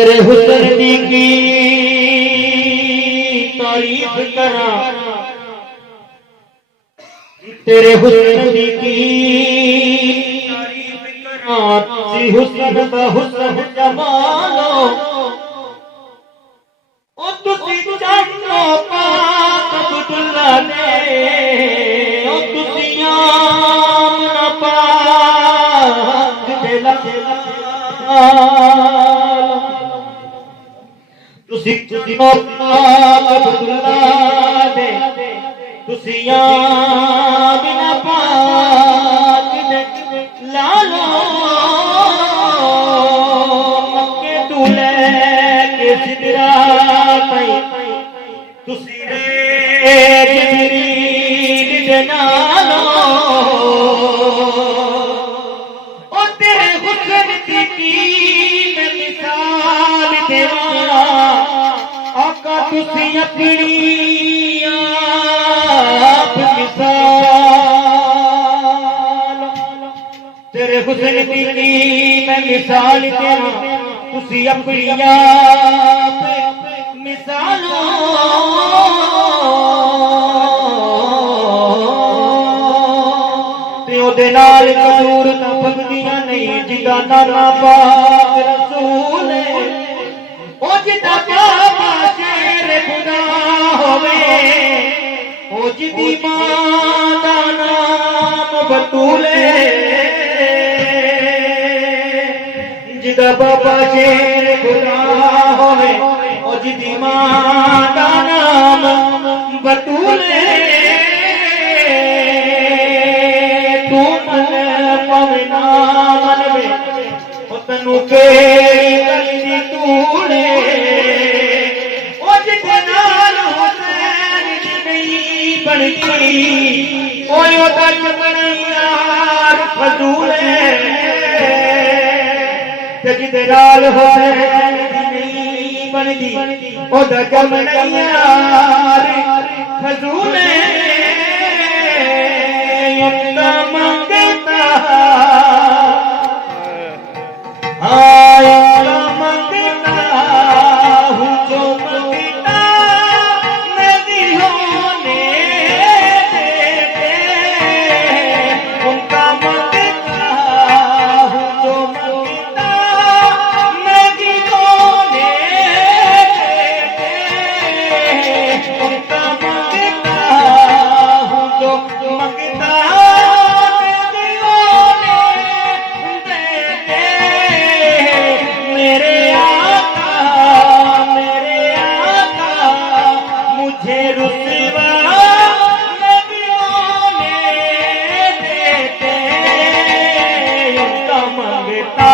तेरे हुस्न की तारीफ करा, तेरे हुस्न की तारीफ करा, सी हुस्न दा हुस्न जमालो ओ तुसी जानो पाक अब्दुल्ला ने ओ तुसी आम ना पाक दिला तुसी पाक अब्दुल्ला दे तुसी आम ना पाक दे लालो मक्के तू लेके सिदरा तुसी रे जिबरील दे नालो ओ तेरे हुस्न की मैं मिसाल देवा आका तुसी अपनी आप मिसाल तेरे हुस्न की मैं मिसाल देवा तुसी अपनी आप मिसालो ते ओदे नाल कसूर ना भगदियां नहीं जिदा नाना पाक रसूल ओ जिदा बाबा शेर खुदा होवे ओ जिदी मां दा नाम बतूले जिदा बाबा शेर खुदा होवे ओ जिदी मां दा नाम बतूले तू मन पवना मन में ओ तनु के गली तूड़े ओ जिदे नाल हुसैन नहीं बनती ओए ओदा चमड़ी यार फजूले ते जिदे नाल हुसैन नहीं बनती ओदा चमड़ी यार फजूले उनका मंगता आया मंगता हूँ जो मंगता नदी होने देते उनका मंगता हूँ जो मंगता नदी होने देते उनका मंगता हूँ जो मंगता मंगता